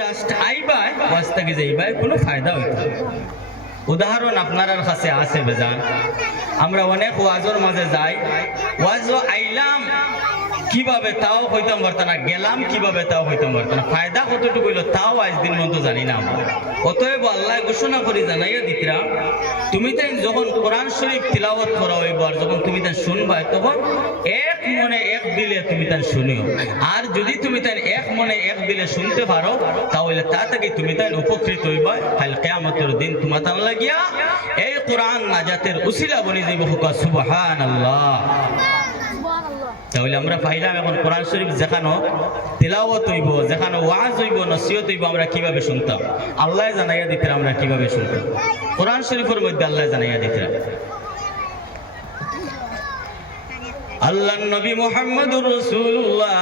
Just আইবাই ওয়াজ থেকে যাইবাই কোনো ফায়দা হইতো। উদাহরণ আপনার কাছে আছে বেজান, আমরা অনেক ওয়াজের মাঝে যাই, ওয়াজও আইলাম কিভাবে তাও হইতাম পারত না, গেলাম কিভাবে তাও হইতাম পারত না, ফায়দা কতটুকু হইলো তাও আজ দিন মতো জানি না। অতএব আল্লাহ ঘোষণা করে জানাইয়া দিতরা, তুমি তাই যখন কোরআন শরীফ তিলাওয়াত করা হইব আর যখন তুমি তাই শুনবা তখন এক মনে এক দিলে তুমি তাই শুনিও। আর যদি তুমি তাই এক মনে এক দিলে শুনতে পারো তাহলে তা থেকে তুমি তাই উপকৃত হইবা। কাল কিয়ামতের দিন তোমার তার লাগিয়া এই কোরআন নাজাতের উসিলা বনি যাইব। সুবহানাল্লাহ। তাহলে আমরা পাইলাম এখন কোরআন শরীফ যেখানে তিলাওয়াত হইব, যেখানে ওয়াজ হইব, নসিহত হইব, আমরা কিভাবে শুনতাম আল্লাহ জানাইয়া দিতেন। আমরা কিভাবে শুনতাম কোরআন শরীফের মধ্যে আল্লাহ জানাইয়া দিতেন। আল্লাহর নবী মুহাম্মদুর রাসূলুল্লাহ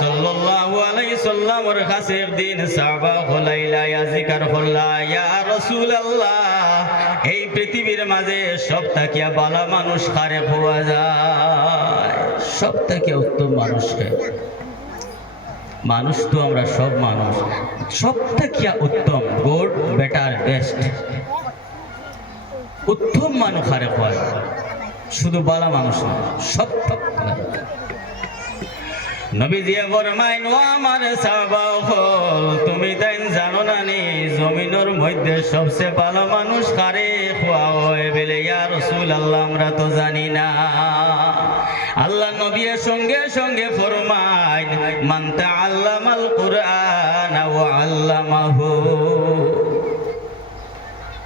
সাল্লাল্লাহু আলাইহি সাল্লামের কাছে একদিন সাহাবা হলাইলা ইয়া জিকার হল্লা ইয়া রাসূলুল্লাহ, এই পৃথিবীর মাঝে সব থাকিয়া ভালো মানুষ কারে পাওয়া যায়? সব থেকে উত্তম মানুষকে, মানুষ তো আমরা সব মানুষ, সব থেকে উত্তম, গুড, বেটার, বেস্ট, উত্তম মানুষ কারে পাওয়া যায়? শুধু ভালো মানুষ না, সব। নবীজি ফরমাইন, ও আমার সাহাবা হল, তুমি তাই জানো না নি জমিনের মধ্যে সবচেয়ে ভালো মানুষ কারে খোয়া হয়? বলে ইয়া রাসূলুল্লাহ, আমরা তো জানি না। আল্লাহ নবীর সঙ্গে সঙ্গে ফরমাইন, মান তাআল্লামাল কুরআন ওয়া আল্লামাহু।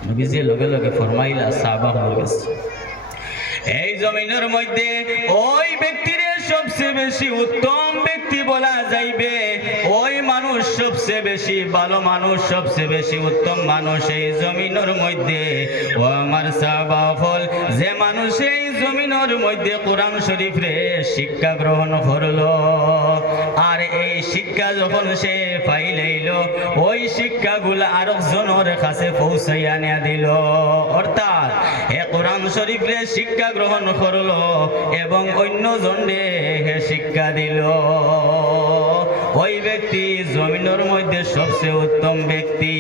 নবীজি লগে লগে ফরমাইলা সাহাবা হল, এই জমিনের মধ্যে ওই ব্যক্তির সবচেয়ে বেশি উত্তম ব্যক্তি বলা যাইবে, ওই মানুষ সবচেয়ে বেশি ভালো মানুষ, সবচেয়ে বেশি উত্তম মানুষ এই জমিনের মধ্যে। ও আমার সাহাবা হল, যে মানুষ এই জমিনের মধ্যে কোরআন শরীফ রে শিক্ষা গ্রহণ করলো, আর এই শিক্ষা যখন সে পাইলাইল, ওই শিক্ষাগুলা আরেকজনের কাছে পৌঁছাইয়া নিয়ে দিল। অর্থাৎ এ কোরআন শরীফ রে শিক্ষা গ্রহণ করলো এবং অন্য জনরে শিক্ষা দিল, ওই ব্যক্তি জমিনের মধ্যে সবচেয়ে উত্তম ব্যক্তি।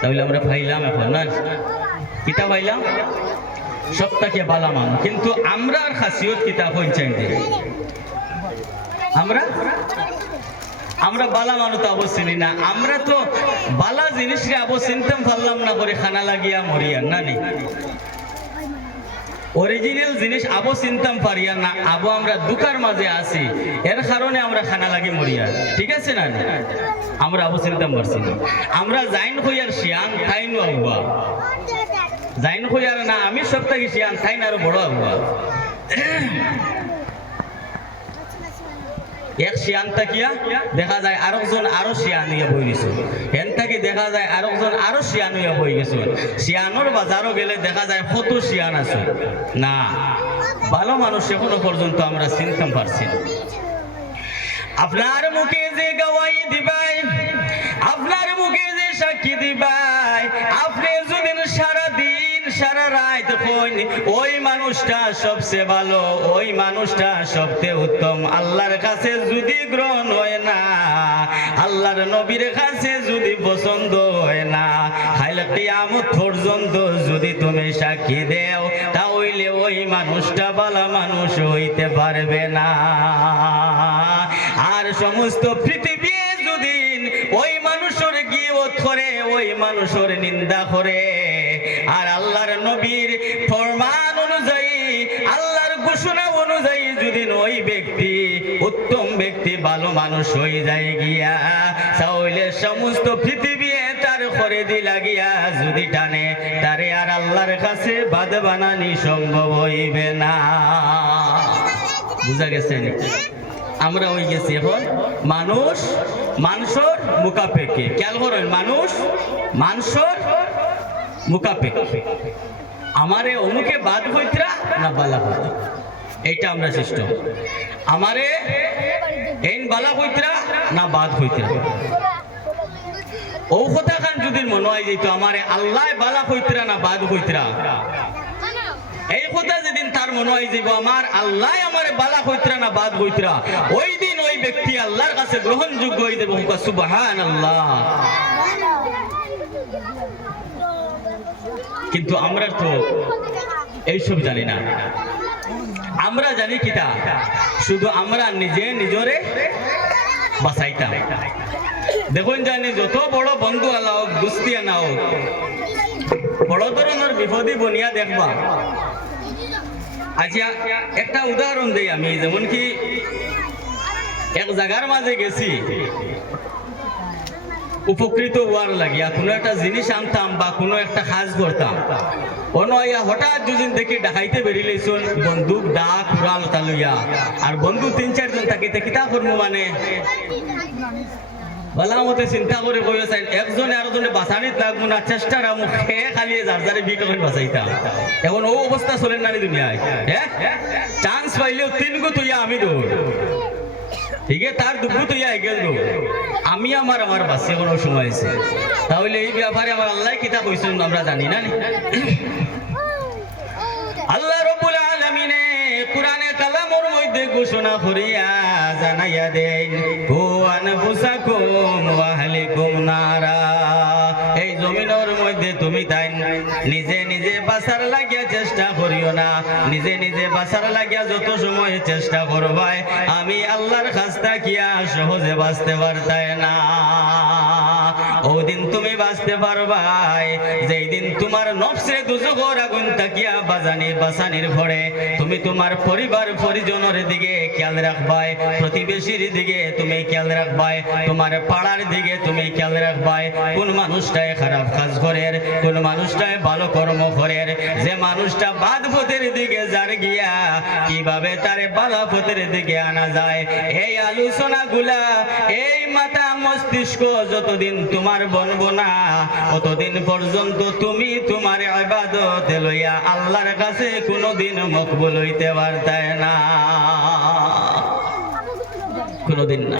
তাহলে আমরা পাইলাম এখন না, কিতা পাইলাম? সবটাকে বালা মান। কিন্তু আমরা আর খাসিয়ত কিতাব হইছেন যে আমরা বালা মানুষ তো অবশ্যই না, আমরা তো বালা জিনিসকে আবো চিনতাম পারলাম না করে খানা লাগিয়া মরিয়া না নি। অরিজিনাল জিনিস আবো চিনতাম পারিয়া না, আবো আমরা দুকার মাঝে আছি, এর কারণে আমরা খানা লাগি মরিয়া। ঠিক আছে না? আমরা আবো চিনতাম পারছি না। আমরা জাইন হইয়ার শিয়ান তাইন আবুয়া, জাইন হইয়ার না আমি সব থেকে শিয়ান তাইন আরো বড় আবুয়া। এক শিয়ান থাকিয়া দেখা যায় আরেকজন আরো শিয়ান হইয়া বই গেছে, হেন থাকি দেখা যায় আরেকজন আরো শিয়ান হইয়া বই গেছে। শিয়ানোর বাজারও গেলে দেখা যায় কত শিয়ান আছে না। ভালো মানুষ এখনো পর্যন্ত আমরা চিনতাম পারছি না। আপনার মুখে যে গাওয়াই দিবাই, আপনার মুখে যে সাক্ষী দিবাই, আপনি যদি সারা দিন সারা রাত হইন, ওই মানুষটা সবচেয়ে ভালো, ওই মানুষটা সবচেয়ে উত্তম। আল্লাহর কাছে যদি গ্রহণ হয় না, আল্লাহর নবীর কাছে যদি পছন্দ হয় না, খাইলে কিয়ামত পর্যন্ত যদি তুমি সাক্ষী দেও, তাহলে ওই মানুষটা ভালো মানুষ হইতে পারবে না। আর সমস্ত পৃথিবী যদি ওই মানুষের গিবত করে, ওই মানুষের নিন্দা করে, আর আল্লাহর নবীর ফরমান অনুযায়ী, আল্লাহর ঘোষণা অনুযায়ী যদি ওই ব্যক্তি উত্তম ব্যক্তি ভালো মানুষ হয়ে যায় গিয়া, তাহলে সমস্ত পৃথিবী তার করে দিলা গিয়া যদি টানে, তারে আর আল্লাহর কাছে বাদ বানানি সম্ভব হইবে না। বুঝা গেছে? আমরা হয়ে গেছি এখন মানুষ মানুষের মুখাপেক্ষে। খেয়াল করেন, মানুষ মানুষের মুখাপেক্ষে। আমারে অমুকে বাদ হইতরা না বালা হইতরা, এইটা আমরা সৃষ্ট। আমারে এই বালা হইতরা না বাদ হইতরা, ও কথা খান যদি মনে হয় যেত আমারে আল্লাহ বালা হইতরা না বাদ হইতরা, এই কথা যেদিন তার মনে হয় যাব আমার আল্লাহ আমারে বালা হইতরা না বাদ হইতরা, ওই দিন ওই ব্যক্তি আল্লাহর কাছে গ্রহণযোগ্য হয়ে যাবে। সুবহানাল্লাহ। কিন্তু আমরা তো এইসব জানি না। আমরা জানি কিটা, শুধু আমরা নিজে নিজরে বাঁচাইতাম। দেখুন জানি যত বড় বন্ধু আলা হোক, দুস্তি আনা হোক, বড় ধরনের বিপদী বনিয়া দেখবা। আচ্ছা একটা উদাহরণ দেই আমি, যেমন কি এক জায়গার মাঝে গেছি উপকৃত হওয়ার লাগিয়া, কোনো একটা জিনিস আনতাম বা কোনো একটা কাজ করতাম, হঠাৎ দুদিন দেখি ডাকাইতে বেরিয়েছেন বন্দুক দা কুড়াল তালুইয়া, আর বন্ধু 3-4 জন থাকিতে কিতা করবো মানে বলা মতে চিন্তা করে বই একজনে আরেকজনে বাঁচানিত লাগবো না, চেষ্টার আমুক খেয়ে খালি যার যারে বিয়ে করে বাঁচাইতাম। এখন ও অবস্থা চলেন না দুনিয়ায়, চান্স পাইলেও 3 গো তুইয়া আমি দৌড়, ঠিক আছে, তার দুঃখ তুইয়া গেল আমি আমার বাঁচে কোনো সময় আছে। তাহলে এই ব্যাপারে আমার আল্লাহ কিতা কইছেন আমরা জানি না। আল্লাহ রাব্বুল আলামিনে কুরআনে কালামের মধ্যে ঘোষণা করিয়া জানাইয়া দেন, কু আনফুসাকুম ওয়া আহলিকুম নারা। এই জমিনের মধ্যে তুমি তাই নিজে নিজে বাঁচার লাগিয়া চেষ্টা করিও না। নিজে নিজে বাঁচার লাগিয়া যত সময় চেষ্টা করবাই, আমি আল্লাহর খাস্তা কিয়া সহজে বাঁচতে পারতাই না। ওদিন তুমি বাঁচতে পারবাই যেই দিন তোমার নফসে দুজখের আগুন তাকিয়া বাঁচানির পরে তুমি তোমার পরিবার পরিজনের দিকে খেয়াল রাখবাই, প্রতিবেশীর দিকে তুমি খেয়াল রাখবাই, তোমার পাড়ার দিকে তুমি খেয়াল রাখবাই। কোন মানুষটাই খারাপ কাজ করে, কোন মানুষটাই ভালো কর্ম করে, যে মানুষটা বাদ পথের দিকে যার গিয়া কিভাবে তারে বালা পথের দিকে আনা যায়, এই আলোচনা গুলা এই মাথা মস্তিষ্ক যতদিন তোমার বনবো না, ততদিন পর্যন্ত তুমি তোমার ইবাদত লইয়া আল্লাহর কাছে কোনোদিন মকবুল হইতে পারতাই না, কোনোদিন না।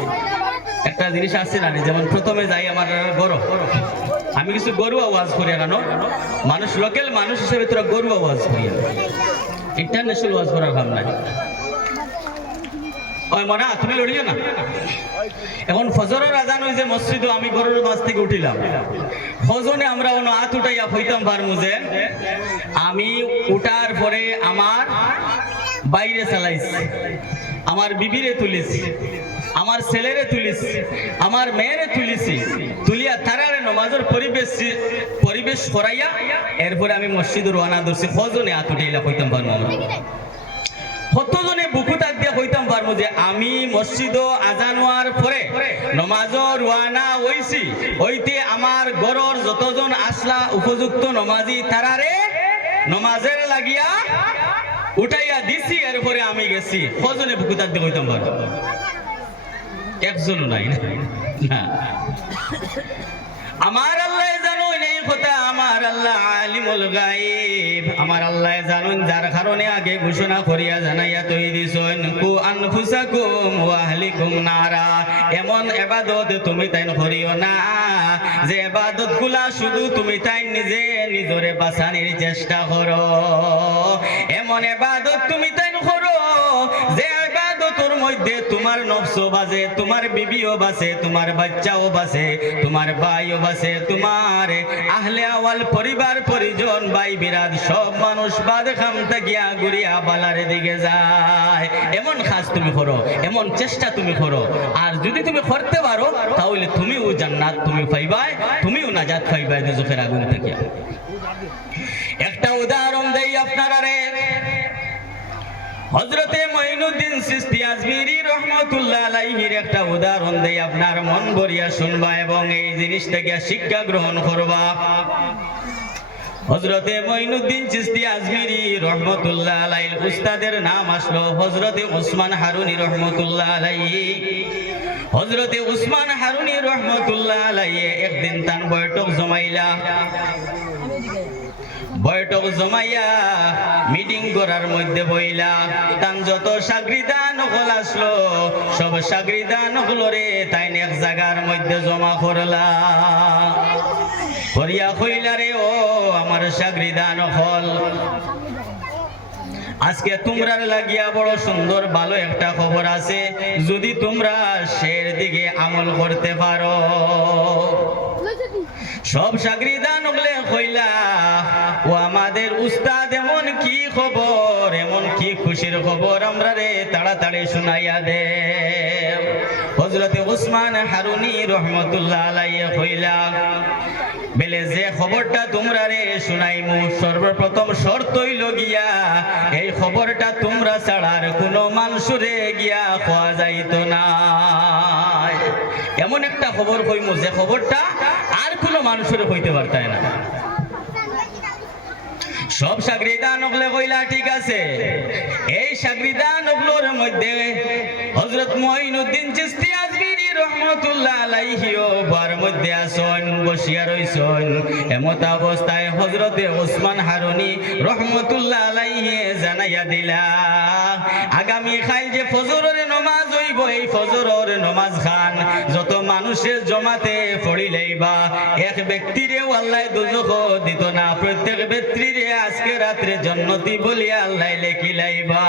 একটা জিনিস আছে না, যেমন প্রথমে যাই আমার গরু, আমি কিছু গরু আওয়াজ করি, কেন মানুষ লোকাল মানুষ হিসেবে তোরা গরু আওয়াজ করি, ইন্টারন্যাশনাল আওয়াজ করার ভাব নাই। মনে তুমি লড়িও না। এখন ফজরের আজান হয়েছে মসজিদ, আমি ঘরের মাছ থেকে উঠিলাম, ফজনে আমরা অন্য হাত উঠাইয়া হইতাম পারমু যে আমি উঠার পরে আমার বাইরে চালাইছি, আমার বিবিরে তুলিছি, আমার ছেলেরে তুলিছি, আমার মেয়েরে তুলিছি, তুলিয়া তারারে নমাজের পরিবেশ করাইয়া এরপরে আমি মসজিদে রওনা ধরছি। ফজনে হাত উঠাইলা হইতাম পারমু আমরা, কতজনে বুকু তাক দিয়ে কইতাম পারবো যে আমি মসজিদ আজান হওয়ার পরে নমাজ রওনা হইছি, হইতে আমার ঘরের যতজন আসলা উপযুক্ত নমাজি তারারে নমাজের লাগিয়া উঠাইয়া দিছি, এরপরে আমি গেছি। কজনে বুকু তাক দিয়ে কইতাম পারবো? একজনও নাই না। আমার আল্লাহ জানুন এই কথা, আমার আল্লাহ আলিমুল গায়ব, আমার আল্লাহ জানুন, যার কারণে আগে ঘোষণা করিয়া জানাইয়া তৈ দিছেন, কু আনফুসাকুম ওয়া আহলিকুম নারা। এমন ইবাদত তুমি তাই করিও না যে ইবাদত গুলা শুধু তুমি তাই নিজে নিজরে বাঁচানির চেষ্টা করো। এমন ইবাদত তুমি তাই করো যে ইবাদতের মধ্যে তোমার নফসও বাজে, তোমার বিবিও বাজে, তোমার বাচ্চাও বাজে, তোমার ভাইও বাজে, তোমার আহলে আওয়াল পরিবার পরিজন ভাই বিরাদ সব মানুষ বাদ খামতা গিয়া ঘুরিয়া বালার দিকে যায়। এমন কাজ তুমি করো, এমন চেষ্টা তুমি করো, আর যদি তুমি করতে পারো তাহলে তুমিও জান্নাত তুমি পাইবাই, তুমিও নাজাত পাইবাই দুজখের আগুন থেকে। একটা উদাহরণ দেই আপনারা রে, হযরতে মঈনুদ্দিন চিশতি আজমিরি রহমাতুল্লাহ আলাইহির একটা উদাহরণ দেই, আপনার মন ভরিয়া শুনবা এবং এই জিনিস থেকে শিক্ষা গ্রহণ করবা। হযরতে মঈনুদ্দিন চিশতি আজমিরি রহমাতুল্লাহ আলাইহির উস্তাদের নাম আসলো হযরতে ওসমান হারুনি রহমাতুল্লাহ আলাইহি। হযরতে ওসমান হারুনি রহমাতুল্লাহ আলাইহি একদিন তান বৈঠক জমাইলা, বৈঠক জমাইয়া মিটিং করার মধ্যে বইলা তান যত সাগরিদা নকল আসলো সব সাগরিদা নকলরে তাই এক জায়গার মধ্যে জমা করলা, করিয়া কইলা রে ও আমার সাগরিদা নকল, আজকে তোমরা লাগিয়া বড় সুন্দর ভালো একটা খবর আছে, যদি তোমরা সের দিকে আমল করতে পারো। সব শাগরিদান হলে কইলা ও আমাদের উস্তাদ এমন কি খবর, এমন কি খুশির খবর আমরা রে তাড়াতাড়ি শুনাইয়া দে। হযরতে উসমান হারুনি রহমতুল্লাহ আলাইহি কইলা বেলে যে খবরটা তোমরা রে শুনাইমু, সর্বপ্রথম শর্ত হইল গিয়া এই খবরটা তোমরা ছাড়ার কোনো মানুষরে গিয়া পাওয়া যাইত না। এমন একটা খবর কইমু যে খবরটা আর কোনো মানুষের কইতে পারতাই না। সব শাগরিদান হলে কইলা ঠিক আছে। এই শাগরিদান হলোর মধ্যে হযরত মুঈনুদ্দিন চিশতি আজমিরি রহমাতুল্লাহ আলাইহি ও বার মধ্যে আসন বসিয়া রইছেন। এমত অবস্থায় হযরতে ওসমান হারুনি রহমাতুল্লাহ আলাইহি জানাইয়া দিলা আগামী কাল যে ফজরের নামাজ হইব, এই ফজরের নামাজ খান যত মানুষের জমাতে পড়িলেইবা এক ব্যক্তিরে আল্লাহ দুজখ দিত না, প্রত্যেক ব্যক্তিরে আজকে রাত্রে জান্নাতি বলিয়া আল্লাহ লেখিলাইবা।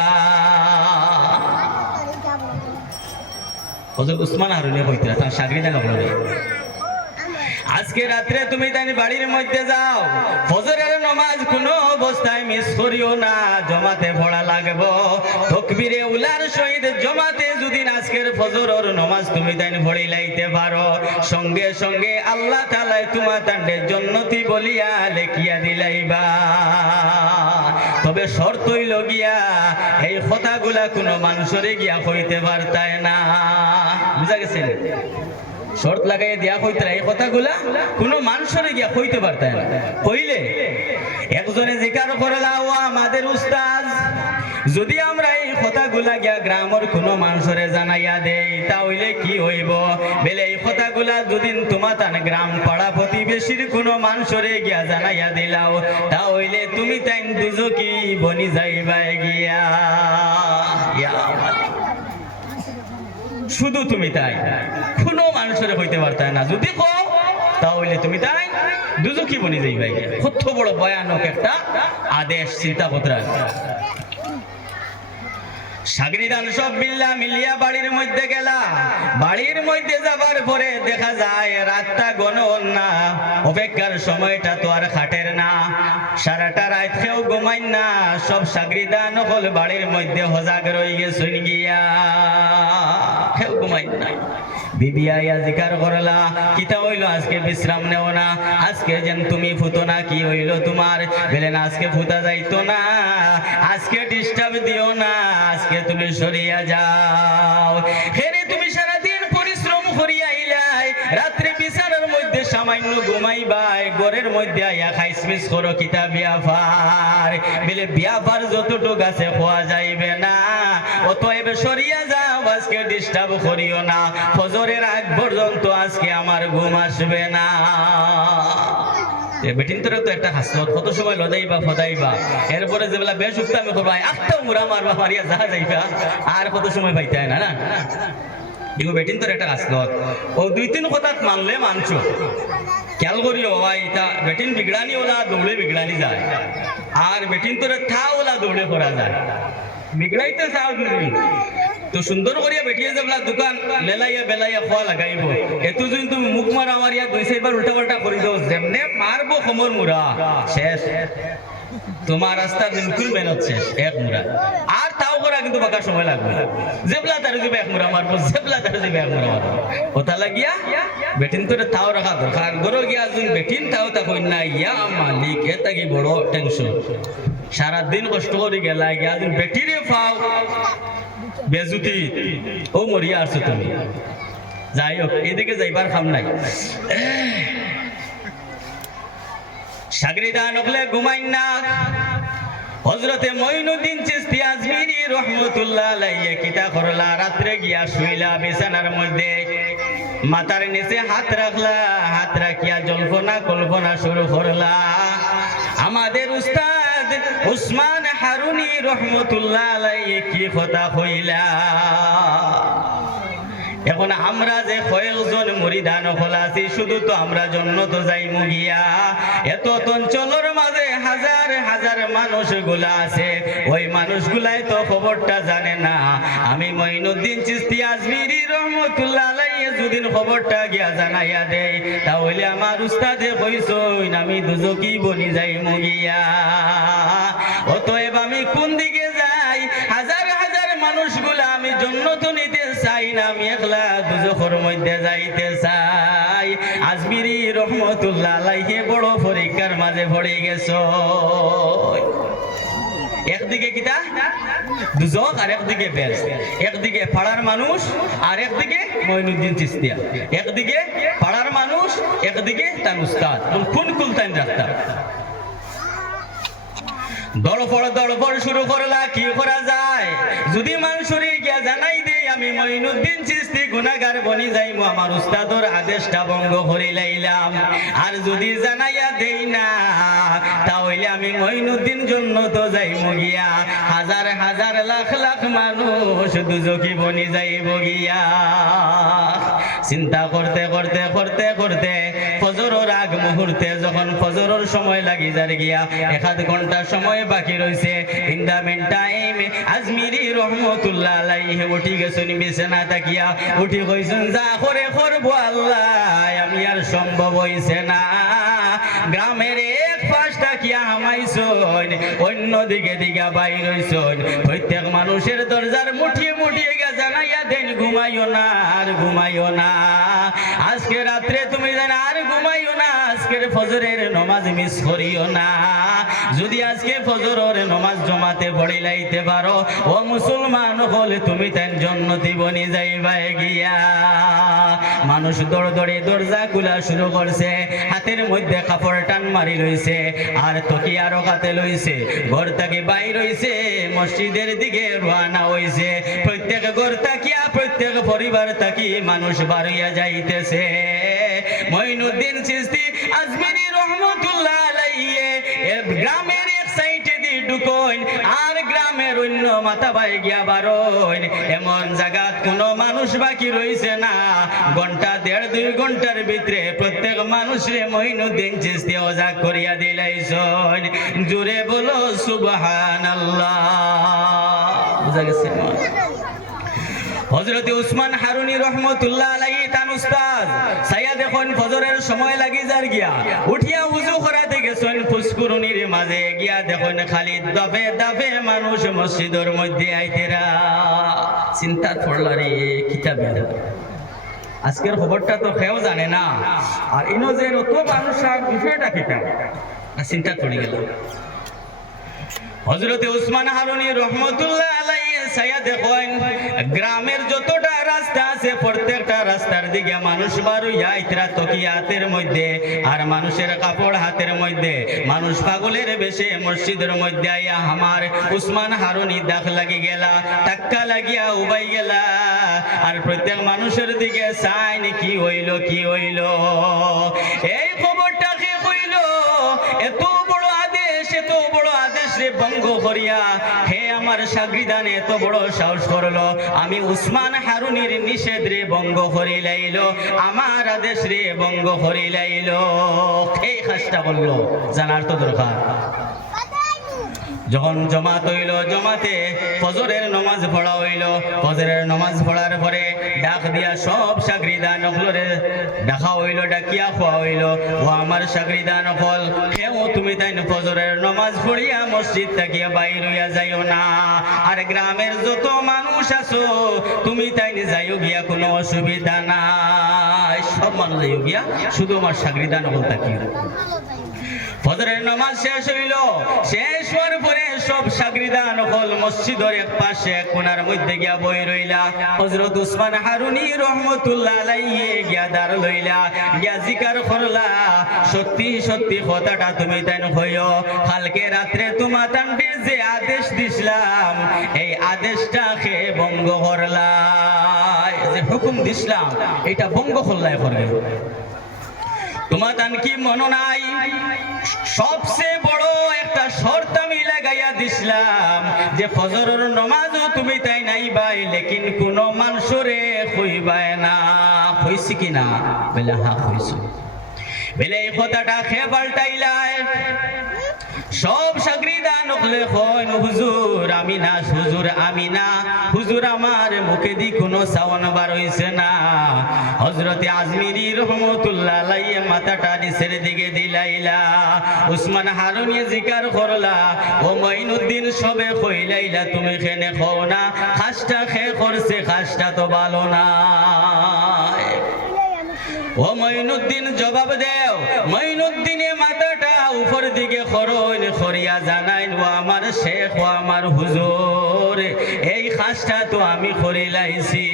হযরত উসমান হারুনি কইতরা তার শাগরিদান বলে আজকে রাত্রে তুমি তাই বাড়ির মধ্যে যাও, ফজরের নামাজ কোনো অবস্থায় মিস করিও না, জমাতে পড়া লাগবো। তাকবীরে উলার সহিত জমাতে যদি আজকের ফজরের নামাজ তুমি তাই পড়ি লাইতে পারো, সঙ্গে সঙ্গে আল্লাহ তাআলা তোমার তান্ডে জান্নাতি বলিয়া লেখিয়া দিলাইবা। তবে শর্ত হইল গিয়া এই কথাগুলা কোনো মানুষরে গিয়া কইতে পারতায় না। বুঝা গেছে? শর্ত লাগাই দিয়া কইতে এই কথাগুলা কোনো মানুষরে গিয়া কইতে পারতায় না। কইলে একজনে জিকার করলা ও আমাদের উস্তাদ, যদি আমরা এই কথাগুলা গিয়া গ্রামের কোনো মানুষরে জানাইয়া দেই তাহলে কি হইব? বেলে এই কথাগুলা যদি তোমার তান গ্রাম পাড়া প্রতিবেশীর কোনো মানুষরে গিয়া জানাইয়া দিলাও তাহলে তুমি তাই দুজকি বনি যাইবা গিয়া। শুধু তুমি তাই, কোনো মানুষের হইতে পারতায় না। যদি কও তাহলে তুমি তাই দুজকি বনি যাইবা গিয়া। কত বড় ভয়ানক একটা আদেশ, চিন্তা করতে। শাগরিদান সব মিলিয়া বাড়ির মধ্যে গেলা। বাড়ির মধ্যে যাবার পরে দেখা যায় রাতটা গণন না, অপেক্ষার সময়টা তো আর খাটের না, সারাটা রাত কেউ ঘুমাই না। সব শাগরিদান হল বাড়ির মধ্যে হজাগ রয়ে গেছেন গিয়া, কেউ ঘুমাই না। বিবি আইয়া জিকার করলা কিতা হইল আজকে বিশ্রাম নেও না, আজকে যেন তুমি ফুতো না, কি হইল তোমার? বলেন আজকে ফুতা যাইতো না, আজকে ডিস্টার্ব দিও না, আজকে তুমি সরিয়া যাও। হেরে তুমি সারাদিন পরিশ্রম করিয়া আইলাই, রাত্রে বিছানার মধ্যে সামান্য ঘুমাইবাই, ঘরের মধ্যে আইয়া খাইসমিস করো কিতা বিয়াফার। বলে বিয়াফার যতটুক আছে খোয়া যাইবে না, অতএব সরিয়া যাও, আজকে ডিস্টার্ব করিও না, ফজরের আগ পর্যন্ত আজকে আমার ঘুম আসবে না। বেটিন তোরা তো একটা হাসত, কত সময় লদাইবা ফদাইবা, এরপরে যেবেলা বেশ উঠতামে করবা একটা মুড়া মারবা, মারিয়া যা যাইবা, আর কত সময় পাইতায় না না। এগো বেটিন তোর একটা হাসত, ও দুই তিন কথা মানলে মানছো, খেয়াল করিও এটা বেটিন বিগড়ানি ওলা দৌড়ে বিগড়ানি যায়, আর বেটিন তোরে থা ওলা দৌড়ে করা যায়। বিগড়াইতে চাও তুমি তো সুন্দর করিয়া বেটিয়ে যাবলা দোকান লেলাইয়া বেলাইয়া খোয়া লাগাইব, এত যদি তুমি মুখ মারা মারিয়া দুই চারবার উল্টা পাল্টা করি দাও, যেমনে মারবো খমর মুড়া শেষ, তোমার রাস্তা বিলকুল মেহনত শেষ, এক মুড়া। আর তাও করা কিন্তু বাঁকা সময় লাগবে, যেবলা তার যাবে এক মুড়া মারবো, যেবলা তার যাবে এক মুড়া মারবো। ওটা লাগিয়া বেটিন তোরে তাও রাখা দরকার। গরো গিয়া যদি বেটিন তাও তা কই না, ইয়া মালিক এটা কি বড় টেনশন, সারাদিন কষ্ট করে গেলা গিয়া যদি বেটিরে পাও বেজুতি, ও মরিয়া আসছো তুমি। যাই হোক, এদিকে যাইবার খাম নাই। শাগরিদান হলে ঘুমাই না। হযরতে মুঈনুদ্দিন চিশতি আজমিরি রহমাতুল্লাহ আলাইহি কিতা করলা, রাত্রে গিয়া শুইলা বিছানার মধ্যে, মাথার নিচে হাত রাখলা, হাত রাখিয়া জল্পনা কল্পনা শুরু করলা। আমাদের উস্তাদ উসমান হারুনি রহমাতুল্লাহ আলাইহি কি কথা কইলা। এখন আমরা যে কয়েকজন মুরিদান হল আছি শুধু তো আমরা জন্য তো যাই মুগিয়া এত অঞ্চলের মাঝে হাজার হাজার মানুষগুলা আছে ওই মানুষগুলাই তো খবরটা জানে না আমি মঈনুদ্দিন চিশতি আজমিরি রহমতুল্লাহ আলাইহি যদিন খবরটা গিয়া জানাইয়া দেই তাহলে আমার উস্তাদে কইছইন আমি দুজকি বনি যাই মুগিয়া অতএব আমি কোন দিকে যাই হাজার হাজার মানুষগুলা আমি জান্নাত নিতে চাই না আমি একলা দুজখের মধ্যে যাইতে চাই আজমিরি রহমতুল্লাহ আলাইহি বড় পরীক্ষার মাঝে পড়ে গেছো একদিকে কিতা দুজক আর একদিকে বেশ একদিকে পাড়ার মানুষ আর একদিকে মঈনুদ্দিন চিশতিয়া একদিকে পাড়ার মানুষ একদিকে তার উস্তাদ কোন কুলতান রাখতাম দড়ফড় শুরু করলা কি করা যায় যদি মানুষরে গিয়া জানাই দেই আমি মঈনুদ্দিন চিশতি গুনাহগার বনি যাইমু আমার উস্তাদর আদেশটা ভঙ্গ করে লাইলাম আর যদি জানাইয়া দেই না তাহলে আমি মঈনুদ্দিন জান্নাত যাইমু গিয়া হাজার হাজার লাখ লাখ মানুষ দুজকি বনি যাইব গিয়া চিন্তা করতে করতে করতে করতে ফজরের আগ মুহূর্তে যখন ফজরের সময় লাগি যার গিয়া 1 ঘন্টা সময় বাকি রইছে in the meantime Ajmeri রহমতুল্লাহ আলাইহি উঠি গেছেন বিছানা তাকিয়া উঠি কইছেন যা করে করব আল্লাহ আমি আর সম্ভব হইছে না গ্রামের এক পাশটা কি হামাইছইন অন্য দিকে দিকে বাইর হইছইন প্রত্যেক মানুষের দরজার মুঠিয়ে মুঠিয়ে গিয়া জানাইয়া দেন ঘুমাইও না আর ঘুমাইও না আজকে রাত্রে তুমি জানা আর ঘুমাইও না আজকের ফজরের নামাজ মিস করিও না যদি আজকে ফজরের নামাজ জমাতে পড়ি লাইতে পারো ও মুসলমান হলে তুমি তাই জান্নাতি বনি যাইবা গিয়া মানুষ দৌড় দৌড়ে দরজা খোলা শুরু করছে হাতের মধ্যে কাপড় টান মারি লইছে আর তকিয়ারও হাতে লইছে ঘর থেকে বাইর হইছে মসজিদের দিকে রওনা হইছে প্রত্যেক ঘর তাকিয়া প্রত্যেক পরিবার তাকি মানুষ বাড়িয়া যাইতেছে মঈনুদ্দিন চিশতি আজমিরি রহমতুল্লাহ আলাইহি গ্রামের এক সাইডে দি ঢুকইন আর গ্রামের অন্য মাথা বাই গিয়া বারইন এমন জায়গাত কোনো মানুষ বাকি রইছে না ঘন্টা 1.5-2 ঘন্টার ভিতরে প্রত্যেক মানুষরে মঈনুদ্দিন চিশতি ওয়াজ করিয়া দিলাইছইন জোরে বলো সুবহানাল্লাহ বুঝা গেছে হযরত উসমান হারুনি রহমতুল্লাহ আলাইহি তান উস্তাদ সাইয়া দেখুন ফজরের সময় লাগি যার গিয়া উঠিয়া ওযু করাতে গেছেন ফুসকুরনির মাঝে গিয়া দেখুন খালি দফে দফে মানুষ মসজিদের মধ্যে আইতেরা চিন্তা পড়লা রে কিতাবে আজকের খবরটা তো কেউ জানে না আর ইনো যে অত মানুষ আর বিষয়টা কিতাব চিন্তা পড়ে গেল হযরত উসমান হারুনি রহমতুল্লাহ আলাইহি সাইয়া দেখুন গ্রামের যতটা রাস্তা আছে প্রত্যেকটা রাস্তার দিকে মানুষ বারুইয়া আইতরা তকিয়াতের মধ্যে আর মানুষের কাপড় হাতের মধ্যে মানুষ পাগলের বেশে মসজিদের মধ্যে আইয়া আমার উসমান হারুনি দাগ লাগি গেলা টাক্কা লাগিয়া উবাই গেলা আর প্রত্যেক মানুষের দিকে চাইন কি হইল এই খবরটা কে কইল এত বড় আদেশ রে ভঙ্গ করিয়া হে আমার শাগিদান এত বড় সাহস করলো আমি উসমান হারুনির নিষেধ রে ভঙ্গ করি লাইল আমার আদেশ রে ভঙ্গ করি লাইল এই কাজটা বললো জানার তো দরকার যখন জমাত হইল জমাতে ফজরের নামাজ পড়া হইল ফজরের নামাজ পড়ার পরে ডাক দিয়া সব শাগিদান হলরে ডাকা হইল ডাকিয়া খোয়া হইল ও আমার শাগিদান হল কেউ তুমি তাই ফজরের নামাজ পড়িয়া মসজিদ থেকে বাইর হইয়া যাইও না আর গ্রামের যত মানুষ আছো তুমি তাই যাইও গিয়া কোনো অসুবিধা নাই সব মানুষ যাইও গিয়া শুধু আমার শাগিদান হল তাকিও ফজরের নামাজ শেষ হইল শেষ হওয়ার পরে সব শাগিদান হল মসজিদের এক পাশে কোণার মধ্যে গিয়া বই রইলা হযরত উসমান হারুনি রহমতুল্লাহ আলাইহি গিয়া দাঁড় লইলা গিয়া জিকার করলা সত্যি সত্যি কথাটা তুমি তাই হইও কালকে রাত্রে তোমার তান্ডির যে আদেশ দিছিলাম এই আদেশটাকে ভঙ্গ করলা যে হুকুম দিছিলাম এটা ভঙ্গ করলাই করবে তোমার তান কি মনে নাই সবচেয়ে বড় একটা শর্ত আমি লাগাইয়া দিছিলাম যে ফজরের নামাজও তুমি তাই নাই বাই লেকিন কোন মানুষরে কইবা দিবায় না। হইছি কি না? বলে হ্যাঁ হইছি। বলে এই কথাটা খে পাল্টাইলাই সব সাগরিদা নকলে হইন হুজুর আমি না, হুজুর আমি না, হুজুর আমার মুখে দি কোনো সাওয়ান বার হইছে না। হযরতে আজমিরি রহমাতুল্লাহ আলাইহি মাথাটা নিচের দিকে দিলাইলা। উসমান হারুনি জিকার করলা, ও মঈনুদ্দিন সবে কইলাইলা তুমি খেনে খাও না, খাসটা খে করছে, খাসটা তো ভালো না। ও মঈনুদ্দিন জবাব দেও। মঈনুদ্দিনে মাথাটা উপর দিকে খরইন খরিয়া জানাইন, ও আমার শেখ, ও আমার হুজুর এই খাসটা তো আমি করিলাইছি।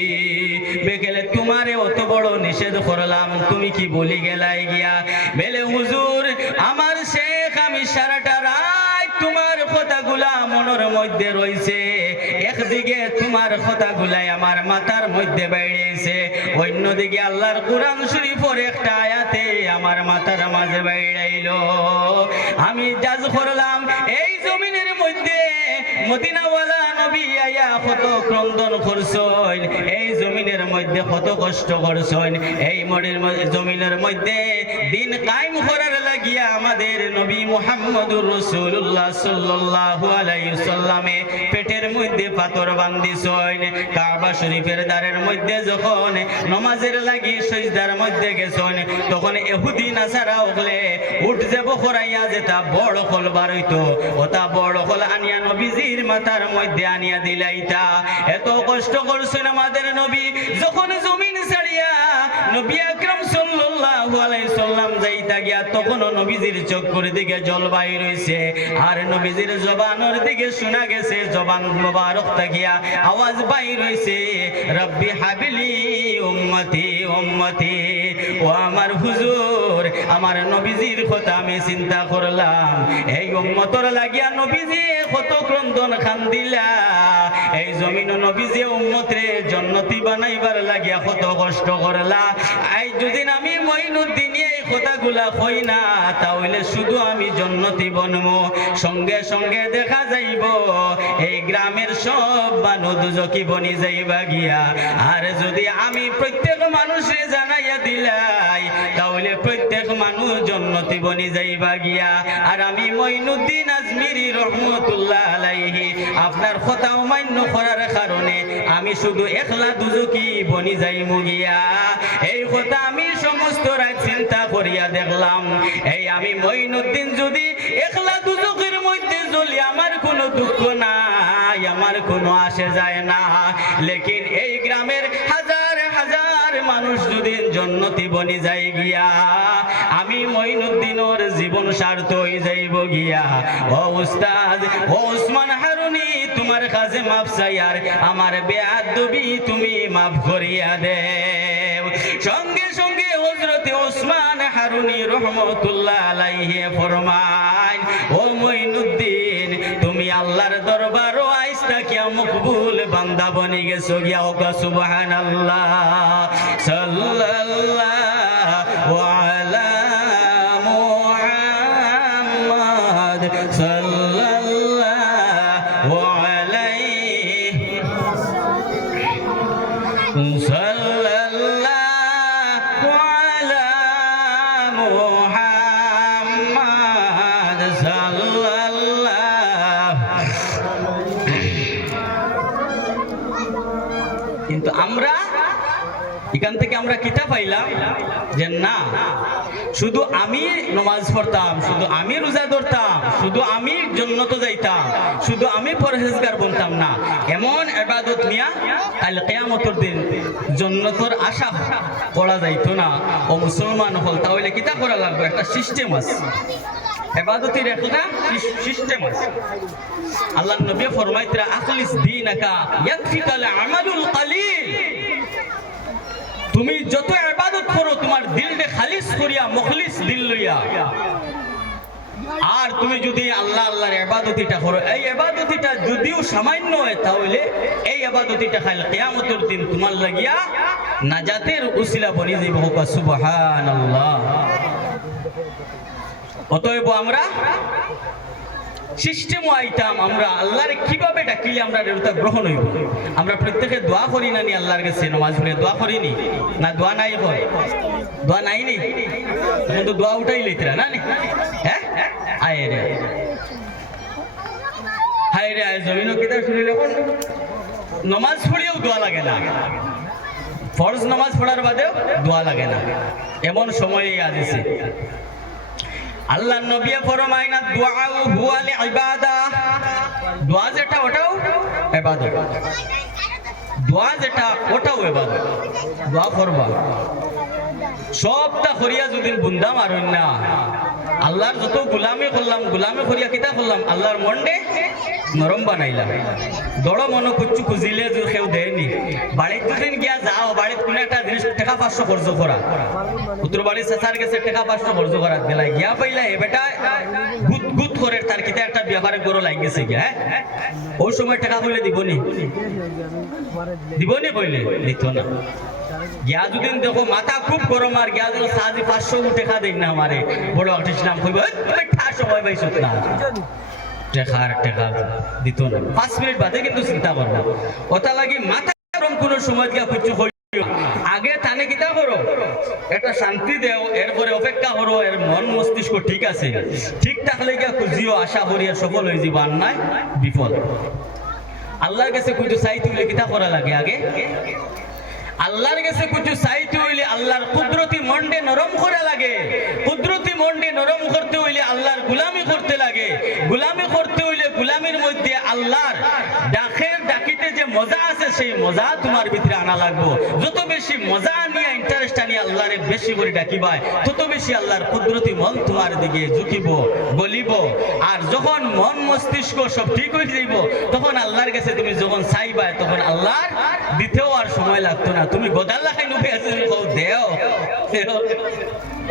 বেকেলে তোমারে অত বড় নিষেধ করলাম, তুমি কি বলি গেলাই গিয়া? বেলে হুজুর আমার শেখ, আমি সারাটা রাত তোমার কথাগুলা মনের মধ্যে রইছে, একদিকে তোমার কথাগুলাই আমার মাথার মধ্যে বাইরেছে, অন্যদিকে আল্লাহর কোরআন শরীফের একটা আয়াতে আমার মাথার মাঝে বাইরাইলো। আমি জাজ করলাম এই জমিনের মধ্যে মদিনাওয়ালা নবী আয়া কত ক্রন্দন করছেন, এই জমিনের মধ্যে কত কষ্ট করছেন, এই জমিনের মধ্যে দিন কায়েম করার লাগিয়া আমাদের নবী মুহাম্মদুর রাসূলুল্লাহ সাল্লাল্লাহু আলাইহি ওয়াসাল্লামে পেটের মধ্যে পাথর বান্ধিছেন। কাবা শরীফের দ্বারের মধ্যে যখন নামাজের লাগি সিজদার মধ্যে গেছেন, তখন ইহুদি নাসারা ওগলে উঠ যাব করাইয়া যেটা বড় কল বার হইতো, ওটা বড় কল আনিয়া নবীজির মাথার মধ্যে আনিয়া দিলাইতা। এত কষ্ট করছেন আমাদের নবী, যখন জমিন ছাড়িয়া নবী আকরাম সাল্লাল্লাহু আলাইহি সাল্লাম যাইতা গিয়া, তখন নবীজির চক্ষুর দিকে জল বাইর হইছে, আর নবীজির জবানের দিকে শোনা গেছে, জবান মুবারক থাকিয়া আওয়াজ বাইর হইছে, রব্বি হাবিলি উম্মতি উম্মতি। ও আমার হুজুর, আমার নবীজির কথা আমি চিন্তা করলাম, এই উম্মতর লাগিয়া নবীজি কত ক্রন্দন খান্দিলা, এই জমিন নবীজি উম্মতরে জান্নাতি বানাইবার লাগিয়া কত কষ্ট করলা। এই যদি আমি মঈনুদ্দিন এই কথাগুলা কই না, তাহলে শুধু আমি জান্নাতি বনমু, সঙ্গে সঙ্গে দেখা যাইব এই গ্রামের সব মানুষ দুজকি বনি যাইবা গিয়া। আর যদি আমি প্রত্যেক মানুষে জানাইয়া দিলাই, তাহলে প্রত্যেক মানুষ জান্নাতি বনি যাইবা গিয়া। আর আমি মঈনুদ্দিন আজমিরি রহমাতুল্লাহ আলাইহি আপনার কথা অমান্য করার কারণে আমি শুধু একলা দুজকি বনি যাইমু গিয়া। এই কথা আমি সমস্ত রাত চিন্তা করিয়া দেখলাম, এই আমি মঈনুদ্দিন যদি একলা দুজকের মধ্যে জ্বলি আমার কোনো দুঃখ নাই, আমার কোনো আসে যায় না। লেকিন এই গ্রামের হাজার হাজার মানুষ যদি জান্নাতি বনি যায় গিয়া, আমি মঈনুদ্দিনের জীবন সার্থক হয়ে যাইব গিয়া। ও উস্তাদ, ও উসমান হারুনি, তোমার কাছে মাফ চাই, আর আমার বেয়াদবি তুমি মাফ করিয়া দেও। সঙ্গে সঙ্গে হযরতে উসমান হারুনি রহমাতুল্লাহ আলাইহি ফরমায়, ও মঈনুদ্দিন তুমি আল্লাহর দরবারও আইস্তা কিয়া মকবুল বান্দা বনি গেছো গিয়া। ওয়া সুবহানাল্লাহ সাল্লাল্লাহু আলা মুহাম্মদ সাল্লাল্লাহু আলাইহি সাল্লাল্লাহু আলা মুহাম্মদ সাল্লাল্লাহু। কিন্তু আমরা এখান থেকে আমরা কিতা পাইলাম যে না, শুধু আমি নামাজ পড়তাম, শুধু আমি রোজা ধরতাম, শুধু আমি জান্নাত যাইতাম, শুধু আমি পরহেজগার বনতাম না, এমন ইবাদত নিয়া কাল কিয়ামতের দিন জান্নাতের আশা করা যাইতো না। ও মুসলমান হল, তাহলে কিতা করা লাগবে? একটা সিস্টেম আছে, ইবাদতের একটা সিস্টেম আছে। আল্লাহর নবী ফরমাইতরা আখলিস দীনাকা ইয়াকফিকাল আমালুল কালিল। তুমি যত ইবাদত করো তোমার দিলকে খালিস করিয়া মুখলিস দিল লইয়া, আর তুমি যদি আল্লাহ আল্লাহর ইবাদতিটা করো, এই ইবাদতিটা যদিও সামান্য হয়, তাহলে এই ইবাদতিটা কাল কিয়ামতের দিন তোমার লাগিয়া নাজাতের উসিলা বনি যাইব। সুবহানাল্লাহ। অতএব আমরা সিস্টেমও আইতাম আমরা আল্লাহর কিভাবে ডাকিলে আমরা ওটা গ্রহণ হইব। আমরা প্রত্যেকে দোয়া করি না নি আল্লাহর কাছে নমাজ পড়ে দোয়া করিনি না, দোয়া নাই হয়, দোয়া নাই নি, তখন তো দোয়া উঠাই লইতরা না নি। হ্যাঁ আয় রে হায় রে আয় জমিন কিতাব শুনিলে এখন নমাজ পড়িয়েও দোয়া লাগে না, ফরজ নামাজ পড়ার বাদেও দোয়া লাগে না, এমন সময়ে আজিছে। আল্লাহ নবী ফরমায় না দুআ হুয়া লিইবাদা, দোয়া যেটা ওটাও ইবাদত, দোয়া যেটা ওটাও ইবাদত। দোয়া করবা সবটা করিয়া যদি বুন্দা মারুন না, আল্লাহর যত গোলামি করলাম, গোলামি করিয়া কিতা করলাম, আল্লাহর মনডে নরম বানাইলাম। দড় মনো কুচ্ছু খুঁজিলে যদি কেউ দেয়নি, বাড়ির দুদিন গিয়া যাও, বাড়ির কোনো একটা জিনিস টাকা 500 খরচ করা, পুত্র বাড়ির চেঁচার গেছে টাকা 500 খরচ করার বেলায় গিয়া পাইলা এ বেটা গুত গুত করে তার কিতা একটা ব্যাপারে গরো লাগিয়েছে গিয়া, হ্যাঁ ওই সময় টাকা কইলে দিবনি, দিবনি কইলে দিত না। গিয়া যদি দেখো মাথা খুব গরম আর গিয়া যদি সাজি 500 টাকা দেই না আমারে বড় ইসলাম কইব তুমি ঠা সময় পাইছো না, টাকা দিত না। 5 মিনিট বাদে কিন্তু চিন্তা করবো, ওটা লাগি মাথা গরম কোনো সময় গিয়া কিছু আগে তানে কিতা করো, একটা শান্তি দেও, এরপরে অপেক্ষা করো, এর মন মস্তিষ্ক ঠিক আছে, ঠিক থাকলে গিয়া খুঁজিও, আশা করিয়া সফল হয়ে যাব, আর নাই বিফল। আল্লাহর কাছে কিছু চাইতে হইলে কিতা করা লাগে, আগে আল্লাহর কাছে কিছু চাইতে হইলে আল্লাহর কুদরতি মন্ডে নরম করা লাগে, কুদরতি মন্ডে নরম করতে হইলে আল্লাহর গুলামি করতে লাগে, গুলামি করতে হইলে গুলামির মধ্যে আল্লাহর ডাকের ডাকিতে যে মজা আছে সেই মজা তোমার ভিতরে আনা লাগবো। যত বেশি মজা নিয়ে ইন্টারেস্ট আনিয়ে আল্লাহরে বেশি করে ডাকিবাই, তত বেশি আল্লাহর কুদরতি মন তোমার দিকে ঝুঁকিব, গলিব। আর যখন মন মস্তিষ্ক সব ঠিক হয়ে যাইব, তখন আল্লাহর কাছে তুমি যখন চাইবাই, তখন আল্লাহর দিতেও আর সময় লাগতো না। তুমি গোদাল্লা খাই নুকে আছে দেও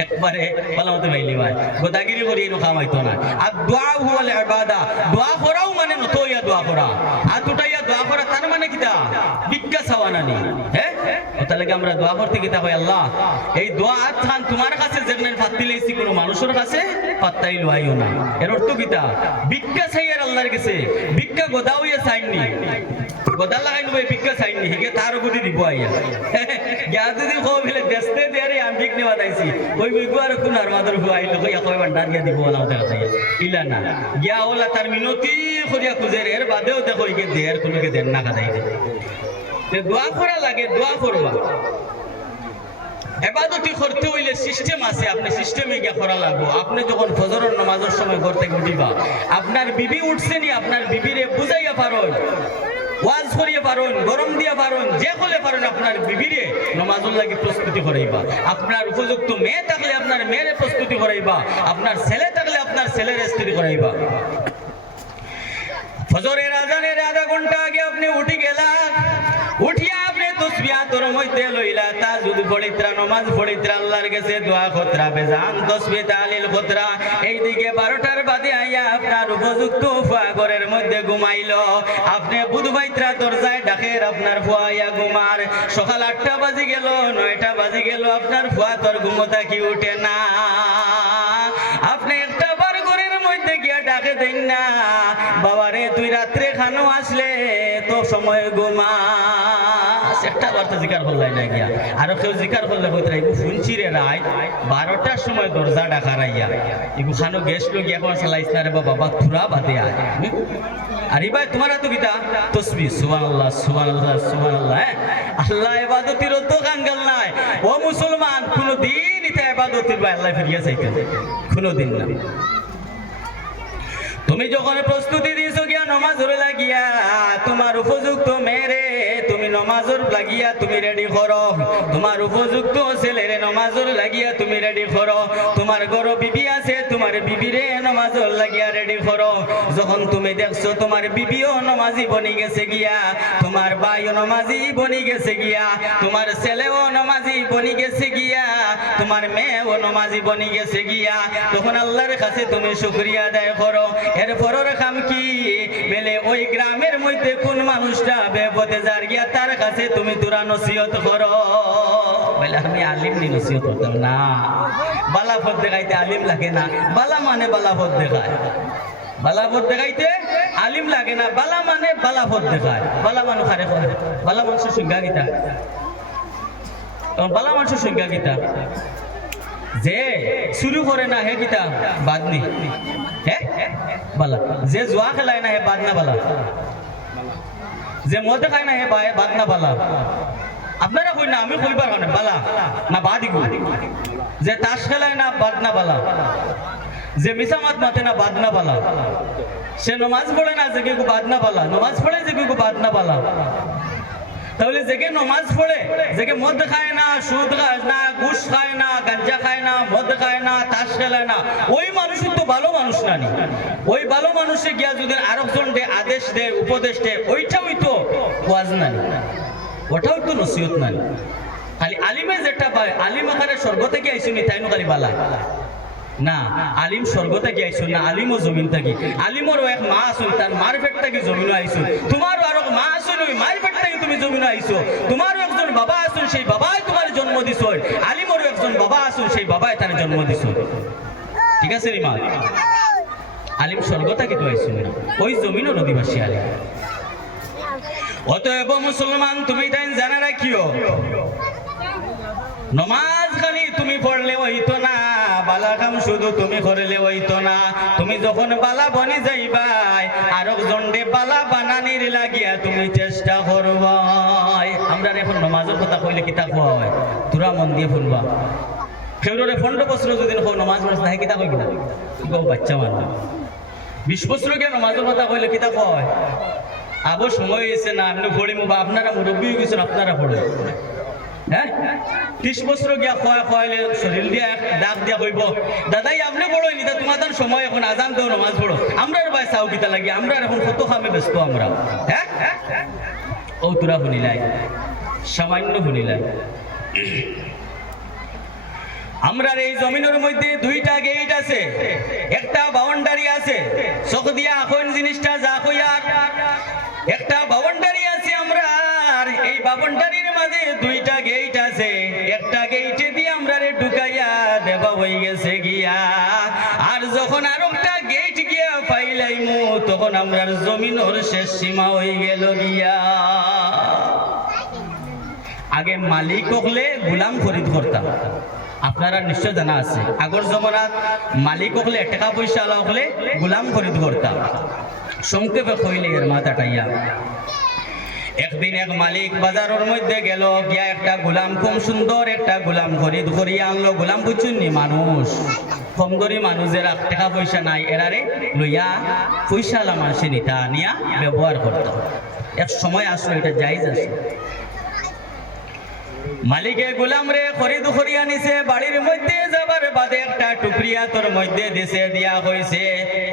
একবারে পালামতে পাইলি ভাই, গোদাগিরি করি এনো খামাইতো না। আর দোয়া হুয়াল ইবাদা, দোয়া করাও মানে নতইয়া দোয়া করা, আর দুটাইয়া দোয়া করা তার মানে কিতা ভিক্ষা চাওয়ানা নি। হ্যাঁ ওটা লাগে আমরা দোয়া করতে কিতা হয়, আল্লাহ এই দোয়া খান তোমার কাছে যেমন পাত্তি লাইছি কোনো মানুষের কাছে পাত্তাই লইও না, এর অর্থ কিতা ভিক্ষা চাইয়ার আল্লাহর কাছে, ভিক্ষা গোদা হইয়া চাইনি, গোদা লাগাই নবে ভিক্ষা চাইনি, হিগে তার গদি দিব আইয়া গিয়া যদি কো বলে দেশতে দেরে আমি ভিক নেওয়া দাইছি ওই বিগু আর কোন আর মাদর হু আইলো কই কই ভান্ডার দিয়া দিব না ওটা চাইয়া ইলা না গিয়া ওলা তার মিনতি করিয়া খুঁজের, এর বাদেও দেখো ইকে দেয়ার কোনকে দেন না কাদাই দে। তে দোয়া করা লাগে, দোয়া করবা। ইবাদতি করতে হইলে সিস্টেম আছে, আপনি সিস্টেমে গিয়া করা লাগবো। আপনি যখন ফজরের নামাজের সময় ঘর থেকে উঠিবা, আপনার বিবি উঠছে নি, আপনার বিবিরে বুঝাইয়া পারুন, ওয়াজ করিয়া পারুন, গরম দিয়া পারুন, যে হলে পারুন আপনার বিবিরে নামাজের লাগি প্রস্তুতি করাইবা। আপনার উপযুক্ত মেয়ে থাকলে আপনার মেয়ের প্রস্তুতি করাইবা, আপনার ছেলে থাকলে আপনার ছেলের প্রস্তুতি করাইবা। ফজরের আজানের আধা ঘন্টা আগে আপনি উঠি গেলা, উঠিয়া আপনি তসবিহ তোর মধ্যে লইলা, তাজুদ পড়িত্রা, নামাজ পড়িত্রা, আল্লাহর কাছে দোয়া খতরা, বেজান তসবিহ তাহলিল খতরা। এইদিকে 12টার বাদে আইয়া আপনার উপযুক্ত ফুয়া ঘরের মধ্যে ঘুমাইলো, আপনি বুধ বাইত্রা দরজায় ডাকের, আপনার ফুয়া আইয়া ঘুমার। সকাল 8টা বাজি গেল, 9টা বাজি গেল, আপনার ফুয়া তোর ঘুমোতা কি উঠে না, আপনি একটা বার ঘরের মধ্যে গিয়া ডাকে দেন না, বাবারে তুই রাত্রে খানো আসলে তো সময় ঘুমা, একটা বার্তা জিকার করলাই না গিয়া। আরো কেউ জিকার করলে বইতরা ইগু শুনছি রে রাই 12টার সময় দরজা ডাকা রাইয়া, ইগু খানো গ্যাস লোক এখন চালাইছ না রে বাবা, থুরা বাদে আয়। আরে ভাই তোমার তো কিতা তসবিহ, সুবহানাল্লাহ সুবহানাল্লাহ সুবহানাল্লাহ। আল্লাহ ইবাদতির তো কাঙ্গাল নাই। ও মুসলমান, কোনদিন এটা ইবাদতির ভাই আল্লাহ ফিরিয়া চাইতে কোনদিন না। তুমি যখন প্রস্তুতি দিয়েছো গিয়া নমাজের লাগিয়া, তোমার উপযুক্ত মেরে তুমি নমাজের লাগিয়া তুমি রেডি করো, তোমার উপযুক্ত ছেলেরে নমাজের লাগিয়া তুমি রেডি করো, তোমার ঘর বিবি আছে তোমার বিবিরে নমাজের লাগিয়া রেডি করো। যখন তুমি দেখছো তোমার বিবিও নমাজি বনি গেছে গিয়া, তোমার ভাইও নমাজি বনি গেছে গিয়া, তোমার ছেলেও নমাজি বনি গেছে গিয়া, তোমার মেয়েও নমাজি বনি গেছে গিয়া, তখন আল্লাহর কাছে তুমি শুকরিয়া আদায় করো। এরপরের কাম কি মেলে ওই গ্রামের মধ্যে কোন মানুষটা বেপথে যার গিয়া তার কাছে তুমি তোরা নসিহত করো। বলে আমি আলিম নি নসিহত করতাম না, বালা পথ দেখাইতে আলিম লাগে না, বালা মানে বালা পথ দেখায়, বালা পথ দেখাইতে আলিম লাগে না, বালা মানে বালা পথ দেখায়। বালা মানুষ আরে বালা মানুষের সংজ্ঞা গীতা, বালা মানুষের সংজ্ঞা গীতা, যে শুরু করে না হে গীতা বাদনি, হ্যাঁ বালা। যে জুয়া খেলায় না হে বাদনা বালা, যে মদ খায় না হে বাদনা বালা। আপনারা কই না, আমি কইবার কারণে বালা না বাদিগু। যে তাস খেলায় না বাদনা বালা, যে মিসামাত মাতে না বাদনা বালা, সে নমাজ পড়ে না যে কেউ বাদনা বালা, নমাজ পড়ে যে কেউ বাদনা বালা। তাহলে যেকে নমাজ পড়ে, যেকে মদ খায় না, সুদ খায় না, ঘুষ খায় না, গাঞ্জা খায় না, মদ খায় না, তাস খেলায় না, ওই মানুষ তো ভালো মানুষ না। ওই ভালো মানুষে গিয়া যদি আরেকজন দে আদেশ দে উপদেশ দে, ওইটাই তো ওয়াজ না, ওটাও তো নসিহত না। খালি আলিমে যেটা পায়, আলিম আকারে স্বর্গ থেকে আইসুনি তাই নো খালি বালা না। আলিম স্বর্গ থেকে আইসুন না, আলিমও জমিন থাকি। আলিমরও এক মা আসুন, তার মার পেট থেকে জমিনও আইসুন। তোমারও আরো মা আসুন, ওই মায়ের পেট থেকে তুমি জমিনও আইসো। তোমারও একজন বাবা আসুন, সেই বাবাই তোমার জন্ম দিছ। আলিমরও একজন বাবা আসুন, সেই বাবাই তার জন্ম দিছ। ঠিক আছে রে মা, আলিম স্বর্গ থেকে তো আইসুন না, ওই জমিনের অধিবাসী আলিম। অতএব মুসলমান, তুমি তাই জানা রাখিও, নমাজ খালি তুমি পড়লে হইতো না, বালা কাম শুধু তুমি করলে হইতো না। তুমি যখন বালা বনি যাইবাই, আরেকজনকে বালা বানানির লাগিয়া তুমি চেষ্টা করবাই। আমরা এখন নমাজের কথা কইলে কিতা কোয়া হয়, তোরা মন দিয়ে শুনবা। ফেব্রুয়ারি 15 বছর যদি নমাজ পড়ছ না, কিতা কইব বাচ্চা মানুষ। 20 বছর গিয়ে নমাজের কথা কইলে কিতা কোয়া হয়, আবো সময় হয়েছে না, আপনি পড়িব বা আপনারা মুরব্বী হয়ে গেছেন, আপনারা পড়ে। হ্যাঁ 30 বছর গিয়া খোয়াইলে শরীর দিয়া ডাক দিয়া কইব, দাদাই আপনি বড় নিতা, তোমার তার সময় এখন আজান দেও, নমাজ পড়ো। আমরা ভাই চাও কিতা লাগি, আমরা এখন কত খামে ব্যস্ত আমরা। হ্যাঁ ও তোরা শুনিলাই, সামান্য শুনিলাই। আমরার এই জমিনের মধ্যে দুইটা গেট আছে, একটা বাউন্ডারি আছে। চোখ দিয়া এখন জিনিসটা যা কইয়ার, একটা বাউন্ডারি আছে আমরা। এই বাউন্ডারির মাঝে দুইটা গেট আছে, একটা গেটে দিয়ে আমরা ঢুকাইয়া দেবা হয়ে গেছে গিয়া। আর যখন আরেকটা গেট গিয়া পাইলাইমু, তখন আমরার জমিনের শেষ সীমা হয়ে গেল গিয়া। আগে মালিক হলে গোলাম খরিদ করতাম, আপনারা নিশ্চয় জানা আছে। আগর জমানাত মালিক হলে টাকা পয়সা হলে গোলাম খরিদ করতাম। সংক্ষেপে কইলে এর মাথাটাইয়া, একদিন এক মালিক বাজারের মধ্যে গেল, গিয়া একটা গোলাম, খুব সুন্দর একটা গোলাম খরিদ করিয়া আনলো। গোলাম বুঝছেন নি, মানুষ কমদরি মানুষের টাকা পয়সা নাই, এরারে লইয়া পয়সালা মানুষে নিতা নিয়া ব্যবহার করত। এক সময় আসলো, এটা জায়েজ আছে। মালিকে গোলাম রে খরিদ করিয়া নিছে, বাড়ির মধ্যে যাবার বাদে একটা টুকরিয়া তোর মধ্যে দিছে, দিয়া হইছে,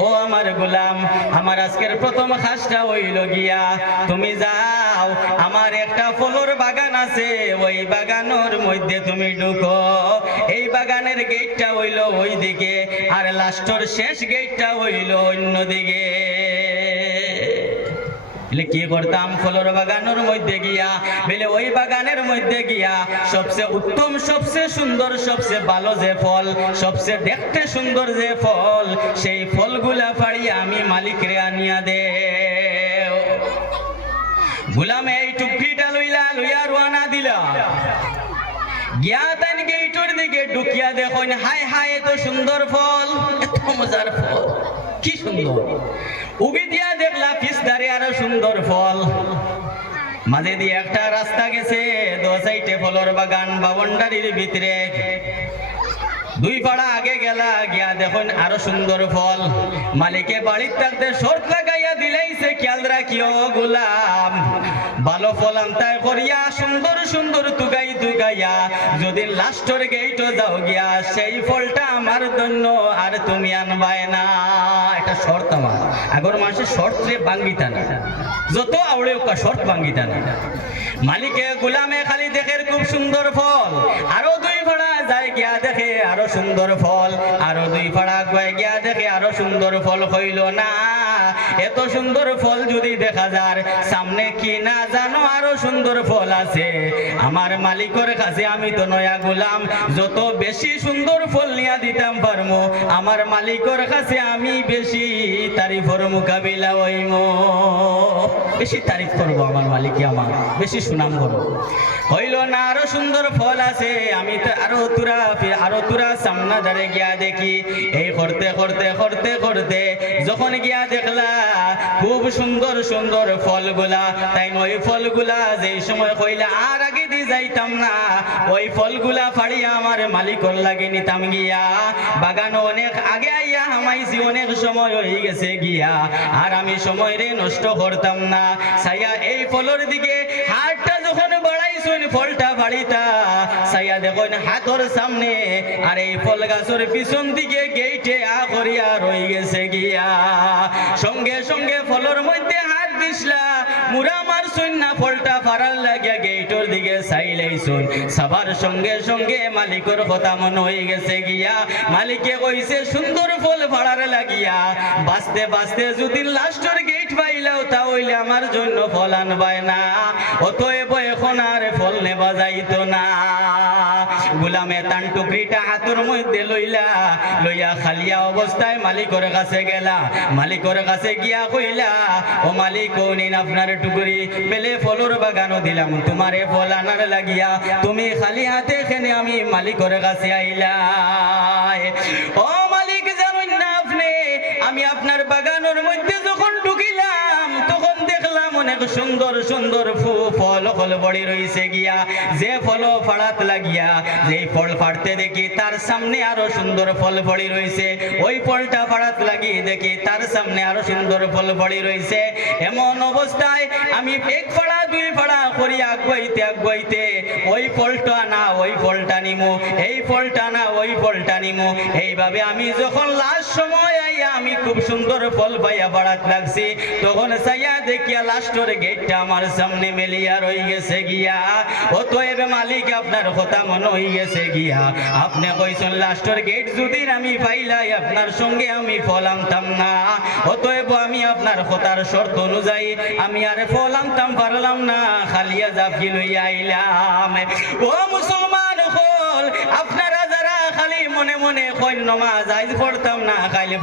ও আমার গোলাম, আমার আজকের প্রথম খাসটা হইল গিয়া, তুমি যাও, আমার একটা ফলর বাগান আছে, ওই বাগানের মধ্যে তুমি ঢুকো। এই বাগানের গেটটা হইল ওই দিকে, আর লাস্টর শেষ গেটটা হইল অন্যদিকে। কি করতাম, ফলর বাগানের মধ্যে গিয়া, বেলে ওই বাগানের মধ্যে গিয়া সবচেয়ে উত্তম, সবচেয়ে সুন্দর, সবচেয়ে ভালো যে ফল, সবচেয়ে দেখতে সুন্দর যে ফল, সেই ফলগুলা পাড়িয়া আমি মালিকরে আনিয়া দে। গোলামে এই টুকরিটা লইয়া রওনা দিলা, গিয়া তাই গেটের দিকে ঢুকিয়া দেখুন, হায় হায় এত সুন্দর ফল, এত মজার ফল, কি সুন্দর। উগি দিয়া দেখলা পিছদারে আরো সুন্দর ফল, মাঝে দিয়ে একটা রাস্তা গেছে, দো সাইডে ফলর বাগান, বাউন্ডারির ভিতরে। দুই পাড়া আগে গেলা, গিয়া দেখুন আরো সুন্দর ফল। মালিকে বাড়ির থাকতে শর্ত লাগাইয়া দিলাইছে, খেয়াল রাখিও গোলাম, ভালো ফল আনতাই করিয়া সুন্দর সুন্দর তুগাইয়া যদি লাস্টর গেইটও যাও গিয়া, সেই ফলটা আমার জন্য আর তুমি আনবাই না। এটা শর্ত আমার, আগর মাসে শর্ত রে ভাঙ্গিতা না, যত আউড়ে ওকা শর্ত ভাঙ্গিতা না। মালিকে গোলামে খালি দেখের খুব সুন্দর ফল, আরো দুই ভাড়া যায় গিয়া দেখে আরো সুন্দর ফল, আরো 2 পাড়া আগুয়ায় গিয়া দেখে আরো সুন্দর ফল। হইল না, এত সুন্দর ফল যদি দেখা যায় সামনে কি না জানো আরো সুন্দর ফল আছে। আমার মালিকের কাছে আমি তো নয়া গোলাম, যত বেশি সুন্দর ফল নিয়া দিতাম পারমু আমার মালিকের কাছে আমি বেশি তারিফের মোকাবিলা হইম, বেশি তারিফ করব আমার মালিককে, আমার বেশি সুনাম করব। হইল না, আরো সুন্দর ফল আছে। আমি তো আরো তুরা সামনা ধারে গিয়া দেখি। এই করতে করতে করতে করতে যখন গিয়া দেখলা খুব সুন্দর সুন্দর ফলগুলা, তাই ওই ফলগুলা যে সময় কইলা আর আগে দিয়ে যাইতাম না, ওই ফলগুলা ফাড়িয়া আমার মালিকর লাগে নিতাম গিয়া। বাগান অনেক আগে আইয়া হামাইছি, অনেক সময় হয়ে গেছে গিয়া, আর আমি সময় রে নষ্ট করতাম না। সাইয়া এই ফলের দিকে হাতটা যখন বাড়াইছুন ফলটা বাড়িতা, সাইয়া দেখুন হাতর সামনে আর এই ফল গাছের পিছন দিকে গেইটে করিয়া রয়ে গেছে গিয়া। সঙ্গে সঙ্গে ফলের মধ্যে হাত দিসলা, মুরা মারছুন না, ফলটা ফারার লাগিয়া গেইটর দিকে চাইলেইছুন। সবার সঙ্গে সঙ্গে মালিকর কথা মনে হয়ে গেছে গিয়া। মালিকে কইছে সুন্দর ফল ফাড়ার লাগিয়া বাঁচতে বাঁচতে যদি লাস্টের গেট পাইলাও তা হইলে আমার জন্য ফল আনবাই না, অতএব এখন আর ফল নেবা যাইতো না। গোলামে তান টুকরিটা হাতের মধ্যে লইয়া খালিয়া অবস্থায় মালিকের কাছে গেলা। মালিকের কাছে গিয়া কইলা, ও মালিক নিন আপনার টুকরি, পেলে ফলর বাগানও দিলাম তোমারে ফল আনার লাগিয়া, তুমি খালি হাতে এখানে আমি মালিকের কাছে আইলা। ও মালিক জানেন না আপনি, আমি আপনার বাগানের মধ্যে যখন ঢুকিলাম তখন দেখলাম অনেক সুন্দর সুন্দর ফল ফল বড়ি রয়েছে গিয়া। যে ফল ফাড়াত লাগিয়া যে ফল ফাড়তে দেখি তার সামনে আরো সুন্দর ফল বড়ি রয়েছে, ওই ফলটা ফাড়াত লাগিয়ে দেখি তার সামনে আরো সুন্দর ফল বড়ি রয়েছে। এমন অবস্থায় আমি 1 ফাড়া 2 ফাড়া করি আগুয়াইতে ওই ফলটা না ওই ফলটা নিমু, এই ফলটা না ওই ফলটা নিমু। এইভাবে আমি যখন লাস্ট সময় আইয়া আমি খুব সুন্দর ফল পাইয়া বাড়াত লাগছি, তখন চাইয়া দেখিয়া লাস্টের গেটটা আমার সামনে মেলিয়া রয়ে গেছে গিয়া। অতএব মালিক আপনার কথা মনে হয়ে গেছে গিয়া, আপনি কইছেন লাস্টের গেট যদি আমি পাইলাই আপনার সঙ্গে আমি ফল আনতাম না, অতএব আমি আপনার কথার শর্ত অনুযায়ী আমি আর ফল আনতাম পারলাম না, খালিয়া জাফি লইয়া আইলাম। ও মুসলমান হল, আপনারা যারা খালি মনে মনে কইন নমাজ আইজ পড়তাম না, খাইলে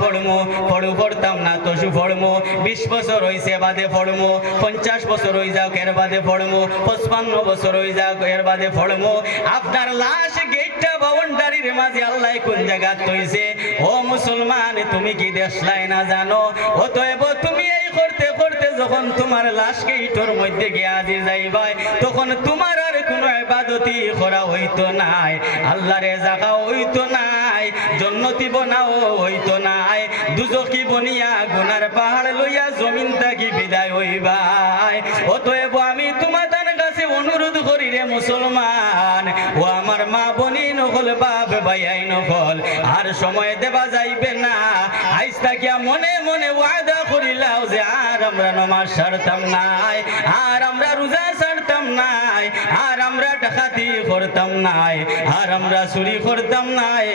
পড়তাম না তসু পড়মু, 20 বছর হইছে বাদে পড়মু, 50 বছর হই যাও এর বাদে পড়মু, 55 বছর হই যাও এর বাদে পড়মু। আপনার লাশ গেটটা বাউন্ডারির মাঝে আল্লাহ কোন জায়গা তৈছে। ও মুসলমান, তুমি কি দেখলাই না জানো? অতএব তুমি এই করতে করতে যখন তোমার লাশকে ইটোর মধ্যে গিয়া দিয়ে যাইবাই, তখন তোমার আর কোনো ইবাদতি করা হইতো নাই, আল্লাহরে জাগা হইতো নাই, জান্নাতি বনাও হইতো নাই, দুজকি বনিয়া গুনার পাহাড় লইয়া জমিন থাকি বিদায় হইবাই। অতএব আমি তোমাদের কাছে অনুরোধ করি রে মুসলমান, ও আমার মা বনি নকল বাপ ভাইয়াই নকল, আর সময় দেবা যাইবে না। আইজ থাকিয়া মনে মনে ওয়াদা করিলাও যে আর আমরা নমাজ ছাড়তাম নাই, আর আমরা রোজা ছাড়তাম নাই, আর আমরা ডাকাতি করতাম নাই, আর আমরা চুরি করতাম নাই,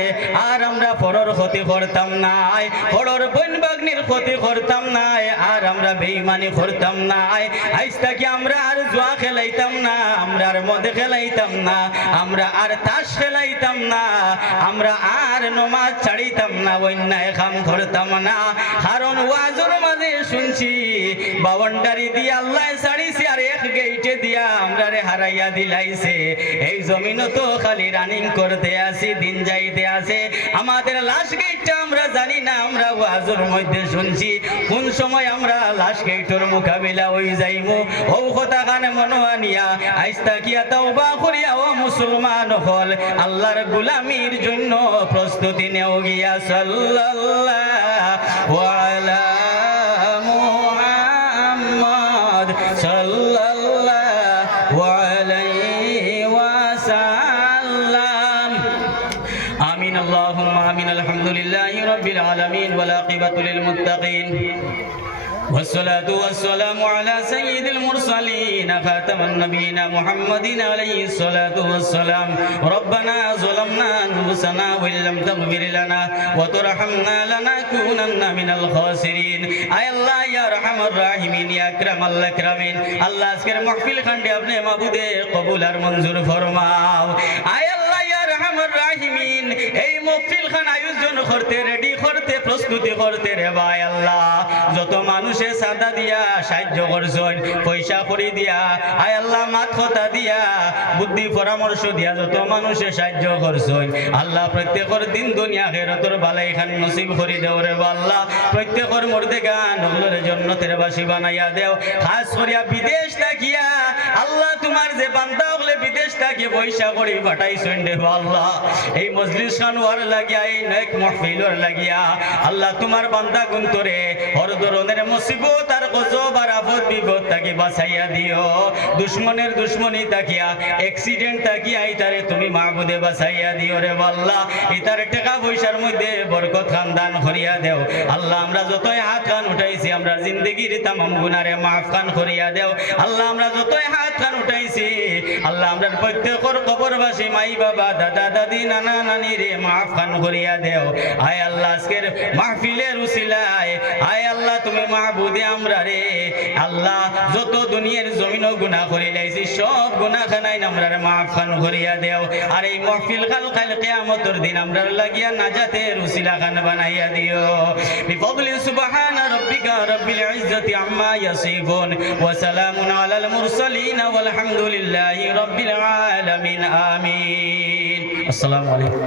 আর আমরা পরর ক্ষতি করতাম নাই, পরর বোন বাগ্নির ক্ষতি করতাম নাই, আর আমরা বেঈমানি করতাম নাই। আইজ থাকি আমরা আর জুয়া খেলাইতাম না, আমরা আর মদ খেলাইতাম না, আমরা আর তাস খেলাইতাম না, আমরা আর নমাজ ছাড়িতাম না, অন্যায় কাম করতাম না। কারণ ওয়াজের মাঝে শুনছি বাউন্ডারি দিয়া আল্লাহ ছাড়িছে আর এক গেইটে দিয়া আমরা রে হারাইয়া দিলাইছে। এই জমিনও তো খালি রানিং করতে আসি, দিন যাইতে আছে, আমাদের লাশ গেটটা আমরা জানি না। আমরা ওয়াজের মধ্যে শুনছি কোন সময় আমরা লাশ গেইটের মোকাবিলা হই যাইমু। ও কথা কানে মনে আনিয়া আইজ তাকিয়া তওবা করিয়া ও মুসলমান হল আল্লাহর গোলামির জন্য প্রস্তুতি নেও গিয়া। সাল্লাল্লাহু আলা মুহাম্মদ সাল্লাল্লাহু আলাইহি ওয়াসাল্লাম। আমিন আল্লাহুম্মা আমিন। আলহামদুলিল্লাহি রাব্বিল আলামিন ওয়াল আকিবাতু লিল মুত্তাকিন والصلاة والسلام على سيد المرسلين خاتم النبيين محمد عليه الصلاة والسلام ربنا ظلمنا أنفسنا وإن لم تغفر لنا وترحمنا لنكونن من الخاسرين أي الله يا أرحم الراحمين يا أكرم الأكرمين الله আজকের মাহফিল খান্ডে আপনি মাবুদে কবুল আর মঞ্জুর ফরমাও আয় আল্লাহ ইয়া আরহামার রাহিমিন এই মাহফিল খান আয়োজন করতে রেডি করতে প্রস্তুতি করতে রে ভাই আল্লাহ যত মানুষে সাদা দিয়া সাহায্য করছেন পয়সা করি দিয়া আয় আল্লাহ মাত কথা দিয়া বুদ্ধি পরামর্শ দিয়া যত মানুষে সাহায্য করছেন আল্লাহ প্রত্যেকের দিন দুনিয়া আখিরাতের বালাই খান নসিব করি দেও রে আল্লাহ প্রত্যেকের মর্দে গান ওগুলোর জান্নাতের বাসী বানাইয়া দেও খাস করিয়া বিদেশ থাকিয়া আল্লাহ তোমার যে বান্দা হলে বিদেশ থাকি পয়সা করি পাঠাইছেন রে আল্লাহ এই মজলিস খান ওয়ার লাগিয়া এই নেক মাহফিলর লাগিয়া আল্লাহ তোমার বান্দা গুন্তরে হর ধরনের মুসিবত আর গজব আর আফত বিপদ থাকি বাঁচাইয়া দিও দুশ্মনের দুশ্মনী তাকিয়া অ্যাক্সিডেন্ট তাকিয়া ইতারে তুমি মাহবুদে বাঁচাইয়া দিও রে আল্লাহ ইতার টাকা পয়সার মধ্যে বরকত খান দান করিয়া দেও আল্লাহ আমরা যতই হাত খান উঠাইছি আমরা জিন্দগির তামাম গুনারে মাফ খান করিয়া দেও আল্লাহ আমরা যতই হাত খান উঠাইছি আল্লাহ আমরা প্রত্যেকের কবরবাসী মাই বাবা দাদা দাদি নানা নানি রে মাফ খান করিয়া দেও আয় আল্লাহ আজকের মাহফিলের উসিলায় আয় আল্লাহ তুমি মাহবুদে আমরা রে আল্লাহ যত দুনিয়ার জমিনও গুনাহ করি লাইছি সব গুনাহ খানাই আমরা রে মাফ খান করিয়া দেও আর এই মাহফিল কাল কিয়ামতের দিন আমরা লাগিয়া নাজাতের উসিলা খান বানাইয়া দিও বিফদলি সুবহানা রাব্বিকা রাব্বিল ইজ্জাতি আম্মা ইয়াসিফুন ওয়া সালামুন আলাল মুরসালিন ওয়াল হামদুলিল্লাহি রাব্বিল আলামিন আমিন আসসালামু আলাইকুম